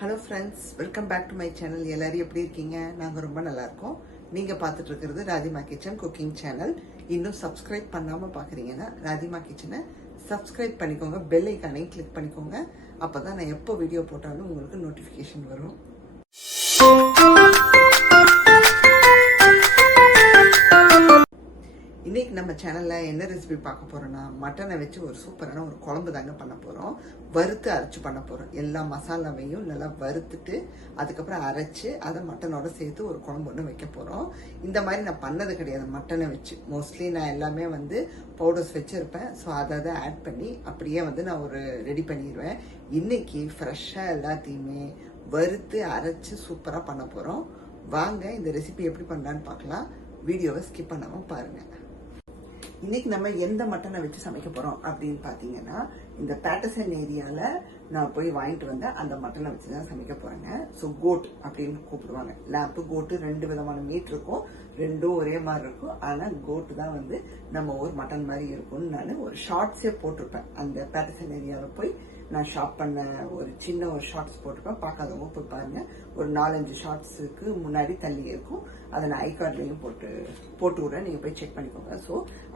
Hello friends welcome back to my channel எல்லாரும் எப்படி இருக்கீங்க? நாங்கள் ரொம்ப நல்லா இருக்கோம் நீங்கள் பார்த்துட்டு இருக்கிறது ராதிமா கிச்சன் குக்கிங் சேனல். இன்னும் சப்ஸ்கிரைப் பண்ணாமல் பார்க்குறீங்கன்னா ராதிமா கிச்சனை சப்ஸ்கிரைப் பண்ணிக்கோங்க. பெல் ஐக்கானையும் கிளிக் பண்ணிக்கோங்க. அப்போ தான் நான் எப்போ வீடியோ போட்டாலும் உங்களுக்கு நோட்டிஃபிகேஷன் வரும். நம்ம சேனலில் என்ன ரெசிபி பார்க்க போகிறோன்னா மட்டனை வச்சு ஒரு சூப்பரான ஒரு குழம்பு தாங்க பண்ண போகிறோம் வறுத்து அரைச்சி பண்ண போகிறோம் எல்லா மசாலாவையும் நல்லா வறுத்துட்டு அதுக்கப்புறம் அரைச்சு அதை மட்டனோட சேர்த்து ஒரு குழம்பு ஒன்று வைக்க போகிறோம் இந்த மாதிரி நான் பண்ணது கிடையாது. மட்டனை வச்சு. மோஸ்ட்லி நான் எல்லாமே வந்து பவுடர்ஸ் வச்சுருப்பேன். ஸோ அதை அதை ஆட் பண்ணி அப்படியே வந்து நான் ஒரு ரெடி பண்ணிடுவேன். இன்றைக்கி ஃப்ரெஷ்ஷாக எல்லாத்தையுமே வறுத்து அரைச்சு சூப்பராக பண்ண போகிறோம் வாங்க இந்த ரெசிபி எப்படி பண்ணலான்னு பார்க்கலாம். வீடியோவை ஸ்கிப் பண்ணாமல் பாருங்கள் இன்னைக்கு நம்ம எந்த மட்டனை வச்சு சமைக்க போறோம் அப்படின்னு பாத்தீங்கன்னா இந்த பேட்டசன் ஏரியால நான் போய் வாங்கிட்டு வந்த அந்த மட்டனை வச்சு தான் சமைக்க போறேங்க. ஸோ கோட் அப்படின்னு கூப்பிடுவாங்க. லேப் கோட்டு ரெண்டு விதமான மீட் இருக்கும். ரெண்டும் ஒரே மாதிரி இருக்கும். ஆனா கோட்டு தான் வந்து நம்ம ஒரு மட்டன் மாதிரி இருக்கும்னு நான் ஒரு ஷார்ட்ஸே போட்டிருப்பேன். அந்த பேட்டசன் ஏரியாவில் போய் நான் ஷாப் பண்ண ஒரு சின்ன ஒரு ஷார்ட்ஸ் போட்டிருப்பேன் பார்க்காதவங்க போய் பாருங்க. ஒரு நாலஞ்சு ஷார்ட்ஸுக்கு முன்னாடி தள்ளி இருக்கும். அதை நான் ஐ கார்ட்லையும் போட்டு போட்டு விடுறேன். நீங்கள் போய் செக் பண்ணிக்கோங்க. ஸோ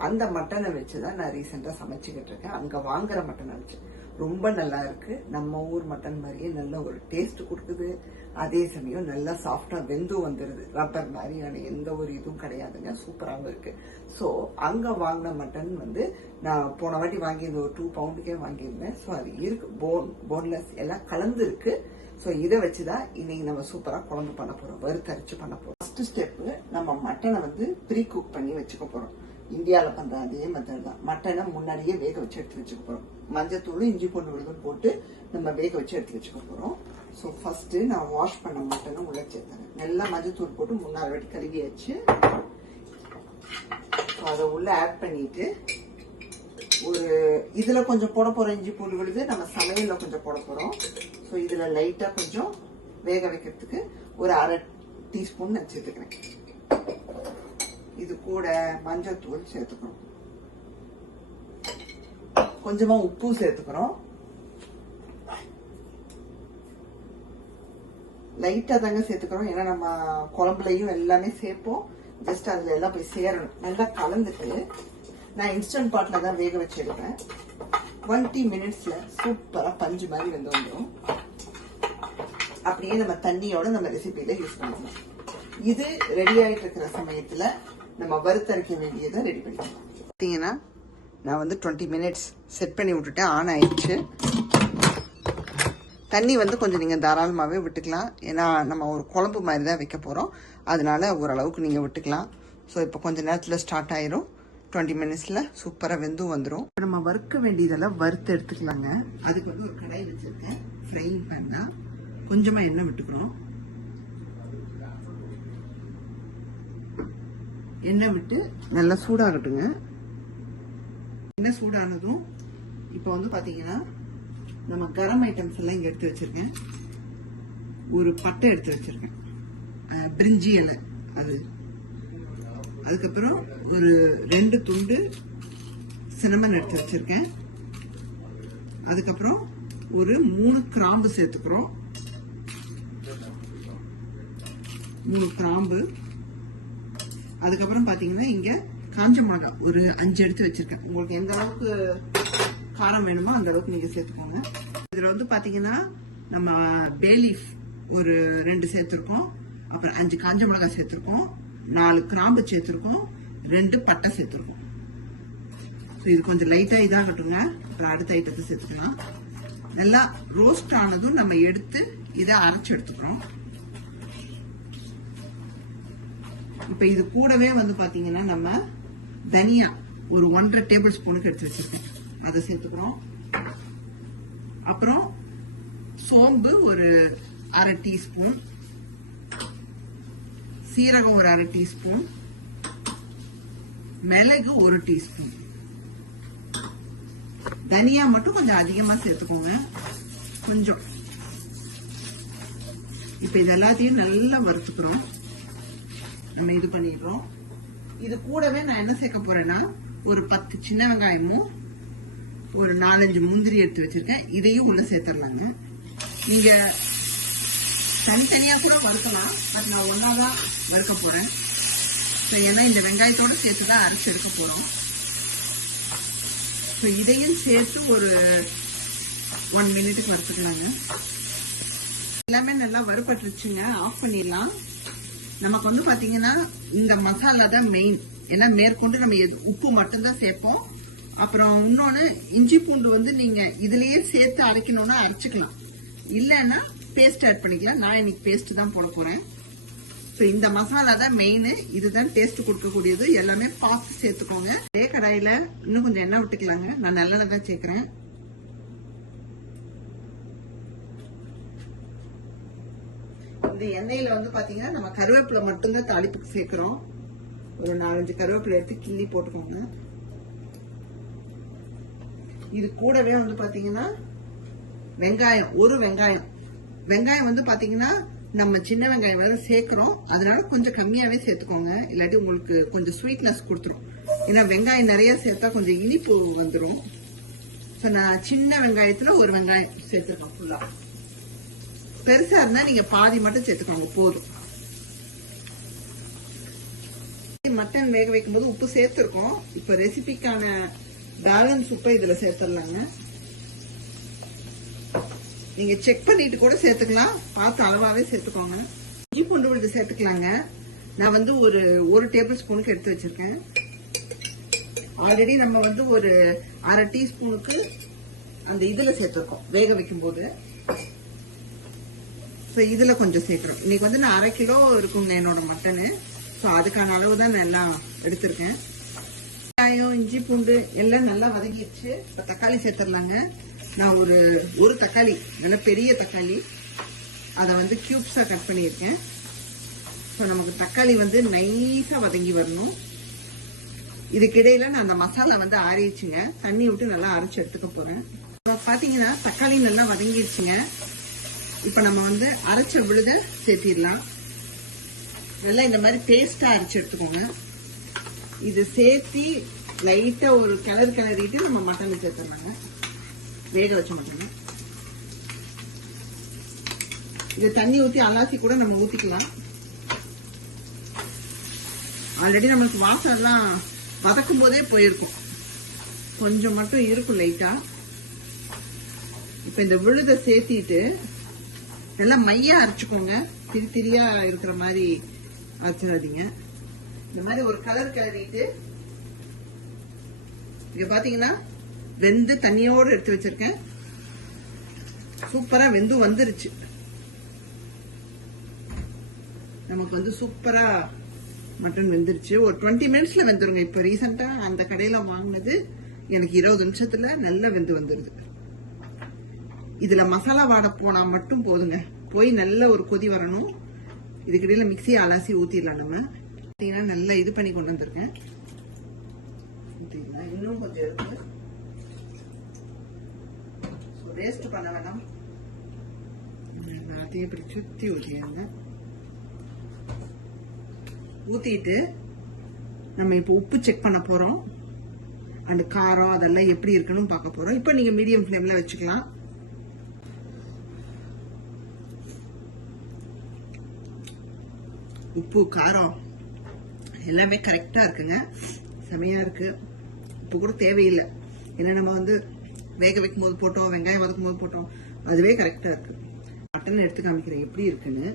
அந்த மட்டனை வச்சு தான் நான் ரீசெண்டாக சமைச்சுக்கிட்டு இருக்கேன். அங்கே வாங்குற மட்டனை வச்சு. ரொம்ப நல்லா இருக்கு. நம்ம ஊர் மட்டன் மாதிரியே நல்ல ஒரு டேஸ்ட் கொடுக்குது. அதே சமயம் நல்லா சாஃப்டா வெந்தும் வந்துருது. ரப்பர் மாதிரியான எந்த ஒரு இதுவும் கிடையாதுங்க. சூப்பராகவும் இருக்கு. ஸோ அங்க வாங்கின மட்டன் வந்து நான் போன வாட்டி வாங்கியிருந்த ஒரு டூ பவுண்டுக்கே வாங்கியிருந்தேன். ஸோ அது இருக்கு. போன் போன்லெஸ் எல்லாம் கலந்து இருக்கு. ஸோ இதை வச்சுதான் இன்னைக்கு நம்ம சூப்பரா குழம்பு பண்ண போறோம். வறுத்தரிச்சு பண்ண போறோம். ஃபர்ஸ்ட் ஸ்டெப் நம்ம மட்டனை வந்து ப்ரீ குக் பண்ணி வச்சுக்க போறோம். இந்தியாவில் பண்ற அதே மெத்தட் தான். மட்டனை முன்னாடியே வேக வச்சு எடுத்து வச்சுக்க போறோம். மஞ்சத்தூள் இஞ்சி பூண்டு போட்டு நம்ம வேக வச்சு எடுத்து வச்சுக்க போறோம். ஸோ ஃபர்ஸ்ட் நான் வாஷ் பண்ண மாட்டேன்னு உள்ள சேர்த்தேன் நல்லா மஞ்சத்தூள் போட்டு முன்னாள் வாட்டி கழுவியாச்சு வச்சு அதை உள்ள ஆட் பண்ணிட்டு ஒரு இதுல கொஞ்சம் போட போறோம் இஞ்சி பூண்டு விழுது நம்ம சமையலில் கொஞ்சம் போட போறோம். ஸோ இதுல லைட்டா கொஞ்சம் வேக வைக்கிறதுக்கு ஒரு அரை டீஸ்பூன் நான் சேர்த்துக்கிறேன். இது கூட மஞ்சத்தூள் சேர்த்துக்கணும். கொஞ்சமா உப்பு சேர்த்துக்கிறோம் லைட்டா தாங்க சேர்த்துக்கிறோம் ஏன்னா நம்ம குழம்புலையும் எல்லாமே சேர்ப்போம். ஜஸ்ட் அதுல எல்லாம் போய் சேரணும். நல்லா கலந்துட்டு நான் இன்ஸ்டன்ட் பாட்ல தான் வேக வச்சிருப்பேன். டுவெண்ட்டி மினிட்ஸ்ல சூப்பரா பஞ்சு மாதிரி வந்து வந்துடும் அப்படியே நம்ம தண்ணியோட நம்ம ரெசிபியில யூஸ் பண்ணலாம். இது ரெடி ஆயிட்டு இருக்கிற சமயத்துல நம்ம வறுத்தரைக்க வேண்டியதை ரெடி பண்ணிக்கலாம். பார்த்தீங்கன்னா நான் வந்து டுவெண்ட்டி மினிட்ஸ் செட் பண்ணி விட்டுட்டேன் ஆன் ஆயிடுச்சு. தண்ணி வந்து கொஞ்சம் நீங்கள் தாராளமாகவே விட்டுக்கலாம். ஏன்னா நம்ம ஒரு குழம்பு மாதிரி தான் வைக்க போகிறோம் அதனால ஓரளவுக்கு நீங்கள் விட்டுக்கலாம். ஸோ இப்போ கொஞ்சம் நேரத்தில் ஸ்டார்ட் ஆயிரும். டுவெண்ட்டி மினிட்ஸில் சூப்பராக வெந்தும் வந்துடும் இப்போ நம்ம வறுக்க வேண்டியதெல்லாம் வறுத்து எடுத்துக்கலாங்க. அதுக்கு வந்து ஒரு கடாய் வச்சுருக்கேன். ஃப்ரைங் பேன்னா கொஞ்சமாக எண்ணெய் விட்டுக்கிறோம் எண்ணெய் விட்டு நல்லா சூடாகட்டுங்க எண்ணெய் சூடானதும் இப்போ வந்து பார்த்தீங்கன்னா நம்ம கரம் ஐட்டம்ஸ் எல்லாம் இங்கே எடுத்து வச்சிருக்கேன். ஒரு பட்டை எடுத்து வச்சிருக்கேன். பிரிஞ்சி இலை அது. அதுக்கப்புறம் ஒரு ரெண்டு துண்டு சினமன் எடுத்து வச்சிருக்கேன். அதுக்கப்புறம் ஒரு மூணு கிராம்பு சேர்த்துக்கிறோம். மூணு கிராம்பு. அதுக்கப்புறம் பார்த்தீங்கன்னா இங்கே காஞ்ச மிளகாய் ஒரு அஞ்சு எடுத்து வச்சிருக்கேன். உங்களுக்கு எந்த அளவுக்கு காரம் வேணுமோ அந்த அளவுக்கு நீங்க சேர்த்துக்கோங்க. இதுல வந்து பாத்தீங்கன்னா நம்ம பேலீஃப் ஒரு ரெண்டு சேர்த்துருக்கோம். அப்புறம் அஞ்சு காஞ்ச மிளகாய் சேர்த்துருக்கோம். நாலு கிராம்பு சேர்த்துருக்கோம். ரெண்டு பட்டை சேர்த்துருக்கோம். ஸோ இது கொஞ்சம் லைட்டா இதாகட்டுங்க. அப்புறம் அடுத்த ஐட்டத்தை சேர்த்துக்கலாம். நல்லா ரோஸ்ட் ஆனதும் நம்ம எடுத்து இதை அரைச்சு எடுத்துக்கிறோம். இப்ப இது கூடவே வந்து பாத்தீங்கன்னா நம்ம தனியா ஒரு ஒன்றரை டேபிள் ஸ்பூனுக்கு எடுத்து வச்சிருக்கேன். அதை சேர்த்துக்கிறோம். அப்புறம் சோம்பு ஒரு அரை டீஸ்பூன். சீரகம் ஒரு அரை டீஸ்பூன். மிளகு ஒரு டீஸ்பூன். தனியா மட்டும் கொஞ்சம் அதிகமா சேர்த்துக்கோங்க. கொஞ்சம். இப்ப இது எல்லாத்தையும் நல்லா வறுத்துக்கிறோம். நம்ம இது பண்ணிடுறோம். இது கூடவே நான் என்ன சேர்க்க போறேன்னா ஒரு பத்து சின்ன வெங்காயமும் ஒரு நாலஞ்சு முந்திரி எடுத்து வச்சிருக்கேன். இதையும் உள்ள சேர்த்துடலாங்க. நீங்க தனித்தனியாக கூட வறுக்கலாம். பட் நான் ஒன்றா தான் வறுக்க போகிறேன் ஸோ ஏன்னா இந்த வெங்காயத்தோடு சேர்த்து தான் அரைச்சி எடுக்க போகிறோம் ஸோ இதையும் சேர்த்து ஒரு ஒன் மினிட்டுக்கு வறுத்துக்கலாங்க. எல்லாமே நல்லா வறுபட்டுருச்சுங்க. ஆஃப் பண்ணிடலாம். நமக்கு வந்து பாத்தீங்கன்னா இந்த மசாலா தான் மெயின் ஏன்னா மேற்கொண்டு நம்ம எது- உப்பு மட்டும்தான் சேர்ப்போம். அப்புறம் இன்னொன்னு இஞ்சி பூண்டு வந்து நீங்க இதுலயே சேர்த்து அரைக்கணும்னா அரைச்சிக்கலாம். இல்லைன்னா பேஸ்ட் ஆட் பண்ணிக்கலாம். நான் இன்னைக்கு பேஸ்ட் தான் போட போறேன். ஸோ இந்த மசாலா தான் மெயின் இதுதான் டேஸ்ட் கொடுக்கக்கூடியது. எல்லாமே பார்த்து சேர்த்துக்கோங்க. அதே கடாயில இன்னும் கொஞ்சம் எண்ணெய் விட்டுக்கலாங்க. நான் நல்லெண்ணெய் தான் சேர்க்குறேன். இந்த எண்ணெயில வந்து பாத்தீங்கன்னா நம்ம கருவேப்பிலை மட்டும்தான் தாளிப்புக்கு சேர்க்கிறோம். ஒரு நாலஞ்சு கருவேப்பிலை எடுத்து கிள்ளி போட்டுக்கோங்க. இது கூடவே வந்து பாத்தீங்கன்னா வெங்காயம் ஒரு வெங்காயம். வெங்காயம் வந்து பாத்தீங்கன்னா நம்ம சின்ன வெங்காயம் வேற சேர்க்கிறோம். அதனால கொஞ்சம் கம்மியாவே சேர்த்துக்கோங்க. இல்லாட்டி உங்களுக்கு கொஞ்சம் ஸ்வீட்னஸ் கொடுத்துரும். ஏன்னா வெங்காயம் நிறைய சேர்த்தா கொஞ்சம் இனிப்பு வந்துடும் ஸோ நான் சின்ன வெங்காயத்துல ஒரு வெங்காயம் சேர்த்துருக்கோம் ஃபுல்லா பெருசா இருந்தா நீங்க பாதி மட்டும் சேர்த்துக்கோங்க போதும். மட்டன் வேக வைக்கும் போது உப்பு சேர்த்திருக்கோம். இப்ப ரெசிபிக்கான பேலன்ஸ் உப்பை இதுல சேர்த்துடலாங்க. நீங்க செக் பண்ணிட்டு கூட சேர்த்துக்கலாம். பார்த்து அளவாவே சேர்த்துக்கோங்க. இஞ்சி பூண்டு விழுது சேர்த்துக்கலாங்க. நான் வந்து ஒரு ஒரு டேபிள் ஸ்பூனுக்கு எடுத்து வச்சிருக்கேன். ஆல்ரெடி நம்ம வந்து ஒரு அரை டீஸ்பூனுக்கு அந்த இதுல சேர்த்துருக்கோம் வேக வைக்கும் போது ஸோ இதில் கொஞ்சம் சேர்க்குறோம் இன்னைக்கு வந்து நான் அரை கிலோ இருக்குங்க என்னோட மட்டனு. ஸோ அதுக்கான அளவு தான் நான் எல்லாம் எடுத்திருக்கேன். வெங்காயம் இஞ்சி பூண்டு எல்லாம் நல்லா வதங்கிடுச்சு. இப்போ தக்காளி சேர்த்துடலாங்க. நான் ஒரு ஒரு தக்காளி நல்ல பெரிய தக்காளி. அதை வந்து க்யூப்ஸாக கட் பண்ணியிருக்கேன். ஸோ நமக்கு தக்காளி வந்து நைஸாக வதங்கி வரணும். இதுக்கிடையில நான் அந்த மசாலா வந்து ஆறிடுச்சுங்க. தண்ணி விட்டு நல்லா அரைச்சி எடுத்துக்க போகிறேன் பார்த்தீங்கன்னா தக்காளி நல்லா வதங்கிடுச்சுங்க. இப்ப நம்ம வந்து அரைச்ச விழுத சேர்த்திடலாம். நல்லா இந்த மாதிரி பேஸ்டா அரைச்சு எடுத்துக்கோங்க. இது சேர்த்தி லைட்டா ஒரு கிளறு கிளறிட்டு நம்ம மட்டன் சேர்த்துறாங்க வேக வச்ச மட்டன் இது தண்ணி ஊத்தி அலாசி கூட நம்ம ஊத்திக்கலாம். ஆல்ரெடி நம்மளுக்கு வாசல்லாம் வதக்கும் போதே போயிருக்கும். கொஞ்சம் மட்டும் இருக்கும் லைட்டா இப்ப இந்த விழுத சேர்த்திட்டு நல்லா மையா அரைச்சுக்கோங்க. திரி திரியா இருக்கிற மாதிரி அரைச்சிடாதீங்க. இந்த மாதிரி ஒரு கலர் கிளறிட்டு இங்க பாத்தீங்கன்னா வெந்து தண்ணியோடு எடுத்து வச்சிருக்கேன். சூப்பரா வெந்து வந்துருச்சு. நமக்கு வந்து சூப்பரா மட்டன் வெந்துருச்சு. ஒரு டுவெண்ட்டி மினிட்ஸ்ல வெந்துருங்க. இப்ப ரீசெண்டா அந்த கடையில வாங்கினது எனக்கு இருபது நிமிஷத்துல நல்லா வெந்து வந்துருது. இதுல மசாலா வாட போனா மட்டும் போதுங்க. போய் நல்ல ஒரு கொதி வரணும். இதுக்கிடையில மிக்சியை அலசி ஊத்திடலாம் நம்ம. பாத்தீங்கன்னா நல்லா இது பண்ணி கொண்டு வந்திருக்கேன். இன்னும் கொஞ்சம் இருக்கு. வேஸ்ட் பண்ண வேணாம். அதையும் இப்படி சுத்தி ஊற்றியாங்க ஊத்திட்டு நம்ம இப்போ உப்பு செக் பண்ண போறோம். அண்ட் காரம் அதெல்லாம் எப்படி இருக்குன்னு பார்க்க போறோம். இப்போ நீங்க மீடியம் ஃப்ளேம்ல வச்சுக்கலாம். உப்பு காரம் எல்லாமே கரெக்டாக இருக்குங்க. செமையாக இருக்கு. உப்பு கூட தேவையில்லை. ஏன்னா நம்ம வந்து வேக வைக்கும் போது போட்டோம் வெங்காயம் வதக்கும் போது போட்டோம் அதுவே கரெக்டாக இருக்கு. மட்டன் எடுத்து காமிக்கிறேன் எப்படி இருக்குன்னு.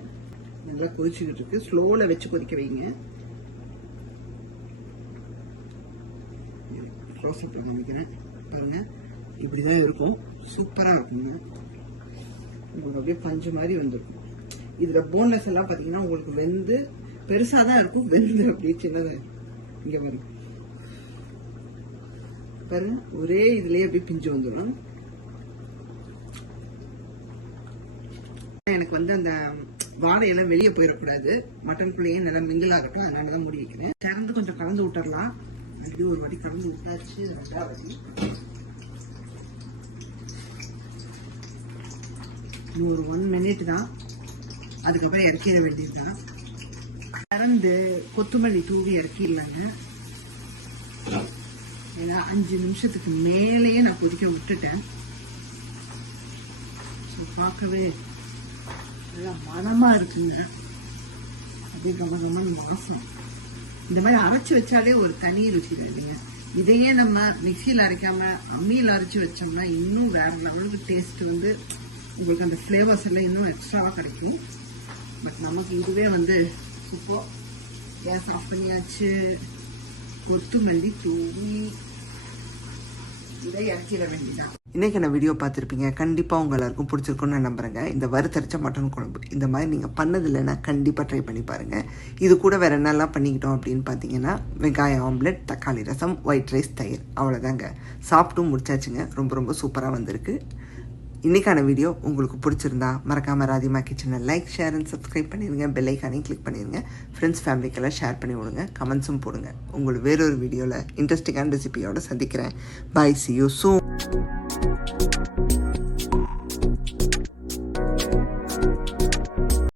நல்லா கொதிச்சுக்கிட்டு இருக்கு. ஸ்லோவில் வச்சு கொதிக்க வைங்க. க்ளோஸ்அப்ல காமிக்கிறேன். பாருங்க. இப்படிதான் இருக்கும். சூப்பராக இருக்குங்க. உங்களுக்கு அப்படியே பஞ்சு மாதிரி வந்திருக்கும். இதுல போன்லெஸ் எல்லாம் பாத்தீங்கன்னா உங்களுக்கு வெந்து பெருசா தான் இருக்கும். வெந்து அப்படியே சின்னதா இருக்கும். இங்க பாருங்க. பாருங்க. ஒரே இதுலயே அப்படியே பிஞ்சு வந்துடும். எனக்கு வந்து அந்த வாடையெல்லாம் வெளியே போயிடக்கூடாது. மட்டன் பிள்ளையும் நல்லா மிங்கிலா இருக்கும் அதனால தான் மூடி வைக்கிறேன். திறந்து கொஞ்சம் கலந்து விட்டுறலாம். அப்படி ஒரு வாட்டி கலந்து விட்டாச்சு. ரெண்டாவது இன்னும் ஒரு ஒன் மினிட் தான். அதுக்கப்புறம் இறக்கிட வேண்டியதுதான். கறந்து கொத்தமல்லி தூவி இறக்கிடலாங்க. ஏன்னா அஞ்சு நிமிஷத்துக்கு மேலேயே நான் கொதிக்க விட்டுட்டேன். பார்க்கவே நல்லா மனமா இருக்குங்க. அப்படியே கம கமன்னு வாசம். இந்த மாதிரி அரைச்சு வச்சாலே ஒரு தனி ருசி இல்லைங்க. இதையே நம்ம மிக்சியில் அரைக்காம அம்மியில் அரைச்சு வச்சோம்னா இன்னும் வேற நம்மளுக்கு டேஸ்ட் வந்து உங்களுக்கு அந்த ஃப்ளேவர்ஸ் எல்லாம் இன்னும் எக்ஸ்ட்ராவாக கிடைக்கும். பட் நமக்கு இதுவே வந்து சூப்பர் கேஸ் ஆஃப் பண்ணியாச்சு. கொத்துமல்லி தூவி இதை இறக்கிட வேண்டியதான் நான் வீடியோ பார்த்துருப்பீங்க? கண்டிப்பாக உங்கள் எல்லாருக்கும் பிடிச்சிருக்கும்னு நான் நம்புறேங்க. இந்த வறுத்தரைச்ச மட்டன் குழம்பு. இந்த மாதிரி நீங்கள் பண்ணதில்லைன்னா கண்டிப்பாக ட்ரை பண்ணி பாருங்கள் இது கூட வேறு என்னெல்லாம் பண்ணிக்கிட்டோம் அப்படின்னு பார்த்தீங்கன்னா வெங்காய ஆம்லெட் தக்காளி ரசம் ஒயிட் ரைஸ் தயிர். அவ்வளோதாங்க சாப்பிட்டும் முடிச்சாச்சுங்க. ரொம்ப ரொம்ப சூப்பராக வந்திருக்கு. இன்றைக்கான வீடியோ உங்களுக்கு பிடிச்சிருந்தா மறக்காமல் ராதிமா கிச்சனை லைக் ஷேர் அண்ட் சப்ஸ்கிரைப் பண்ணிடுங்க. பெல்லைக்கானையும் கிளிக் பண்ணிடுங்க. ஃப்ரெண்ட்ஸ் ஃபேமிலிக்கெல்லாம் ஷேர் பண்ணி விடுங்க. கமெண்ட்ஸும் போடுங்க. உங்களை வேறொரு வீடியோவில் இன்ட்ரெஸ்டிங்கான ரெசிபியோடு சந்திக்கிறேன். பாய் சி யூ சூ